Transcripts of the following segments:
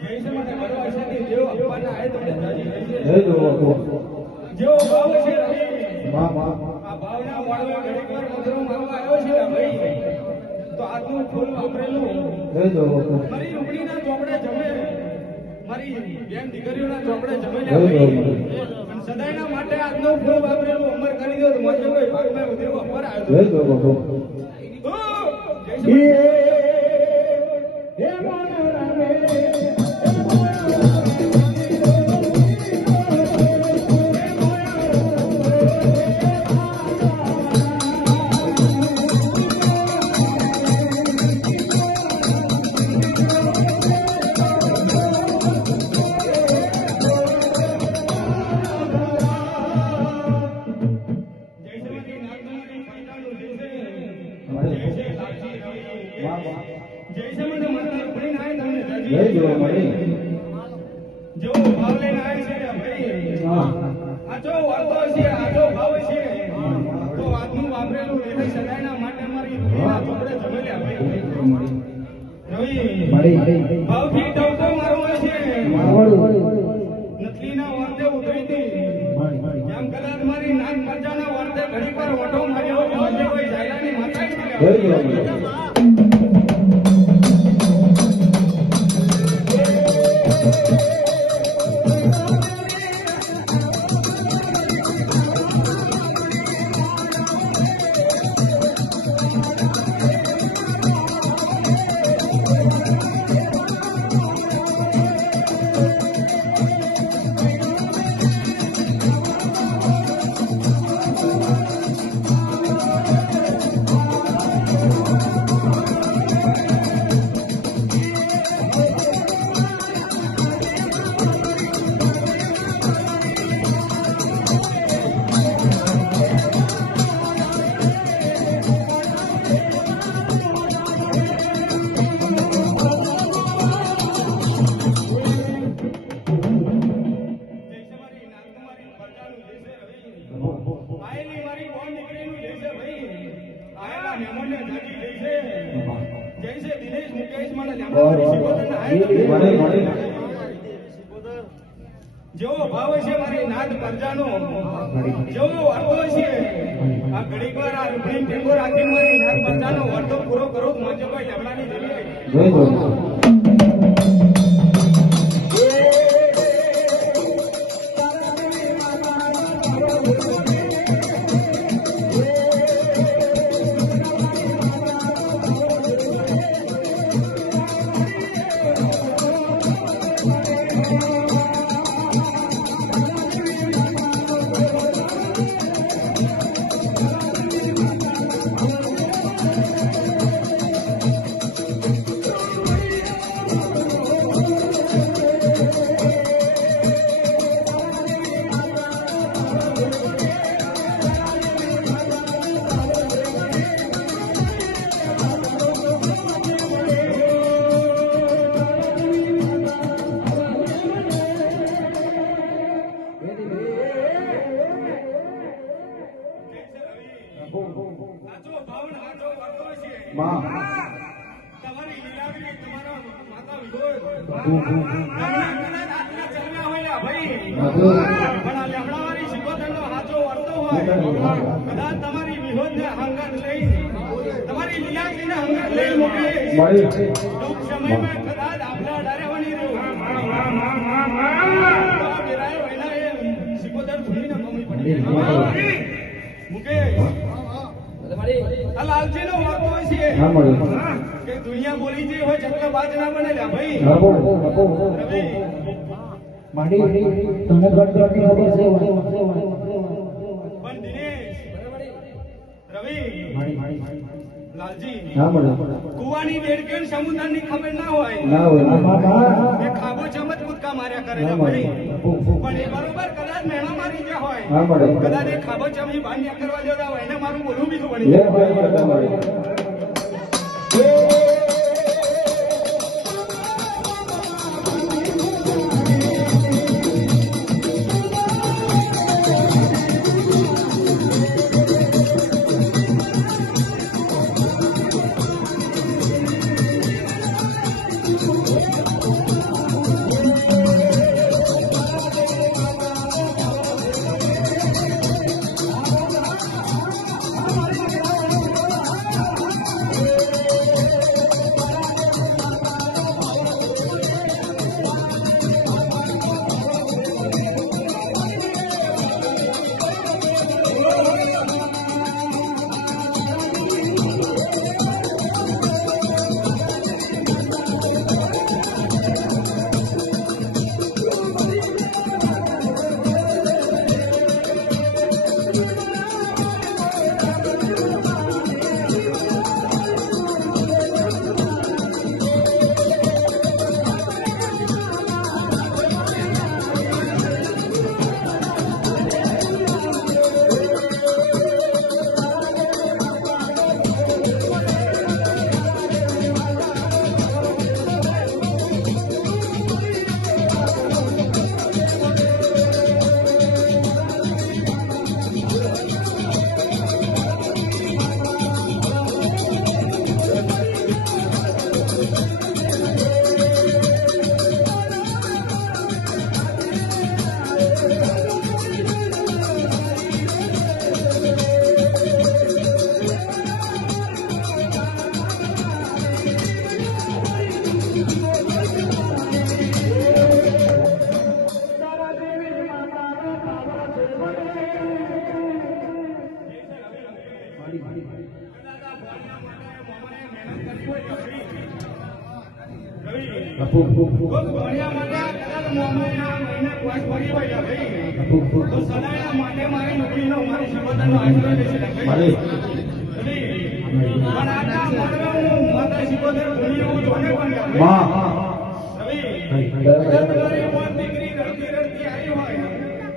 જૈસે મને ભરવા છે કે જેવો આપવાના આય તમને જાજી જૈસે જય જો બાપુ જેવો ભાવ છે રવિ માં માં આ ભાવના વાળો ઘડીક વાર મધરો મારવા આવ્યો છે ભાઈ તો આજનું ફૂલ વાપરેલું જય જો બાપુ મારી રૂપડીના ચોપડે જમે મારી બેન દીકરીઓના ચોપડે જમે જય લે જો ભાઈ પણ સદાયના માટે આજનું ફૂલ વાપરેલું અમર કરી દો તો મને કોઈ ભાગમાં ઉધેવ અમર જય આવ્યો જો બાપુ જય જય જો મળી જો ભાવ લઈને આવી છે ને ભાઈ હા આ જો વાતો છે આ જો ભાવ છે તો આજનું વાપરેલું એટલે સદાયના માટે મારી રૂપડીના ચોપડે જમેલ્યા ભાઈ રવિ મળી ભાવથી ડવતો મારો છે નકલીના વર્તે ઉતરી હતી એમ કદાચ મારી નાન પ્રજાના વર્તે ઘડી પર વટો માર્યો હોય કોઈ જાયરાની માતા જય જો મળી આયેલી મારી બોન દીકરીનું જૈસે ભાઈ આયેલા મહેમાનને જાજી જૈસે જૈસે દિનેશ મુકેશ મને લેમડાવાળી શિકોતરને આયેલા જેવો ભાવ છે મારી નાદ પ્રજાનો જેવો અર્થો છે આ ઘડીક વાર આ રૂપણી ટેકો રાખીને મારી નાદ પ્રજાનો અર્થો પૂરો કરો મોજભાઈ લેમડાની જરી જય જો માં તમારી લીલાવી તમારા માતા વિદોય તમને આટલા ચલવ્યા હોય ભાઈ પણ આ લેમડાવાળી શિકોતરનો હાચો વર્તો હોય કદાચ તમારી વિહોદને હંગાત લઈ તમારી લીલાવીને હંગાત લઈ મૂકે મળી ટૂંક સમયમાં કદાચ આપણા ડારેવાની વેરાય વહેલા એ શિકોતર ધૂળીને મમ્મી પડી મૂકે આ લાલજીનો વાતો હોય છે ના મળી કે દુનિયા બોલી જે હોય ચકલા બાજ ના બનેલા ભાઈ આપો આપો રવિ માડી તને ગણતરી ખબર છે પણ દિનેશ રવિ લાલજી ના મળે કુવાની દેડકેન સમુદ્રની ખબર ના હોય ના હોય એ ખાબો ચમચ કૂદકા માર્યા કરે છે ભાઈ પણ એ બરોબર કદાચ મેણા મારી ગયા હોય ના મળે કદાચ એ ખાબો ચમની બાંધ્યા કરવા જતા હોય એને મારું બોલવું બીજું પડી લે જાય ભાઈ મળે બાપુ ભણ્યા માટે કદાચ મોમાના મહિને કોઈ ફરી વળ્યા ભાઈ તો સદાયના માટે મારી નોકરીનો મારી શિકોતરનો આશરો લેશે મારે પણ આના મળવા હું માતા શિકોતર ભણી એવું જોને પણ માં કદાચ મારી મોત દીકરી રડતી રડતી આવી હોય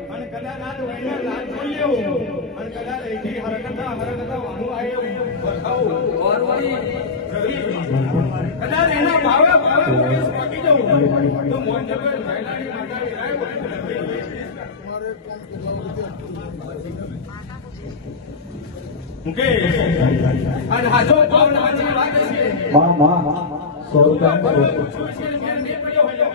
અને કદાચ આ વહીને લાજ જોઈ લેવું અને કદાચ એથી હરકતા વાહુ આવે બતાવું કદાચ એના ભાવે કેસ પાકી જવું તો મોંજગર મહિલાની માતા વિરાય મુકેશ અને હાજો ભાવ નાચી વાત છે માં 100 રૂપિયા પડ્યો હોય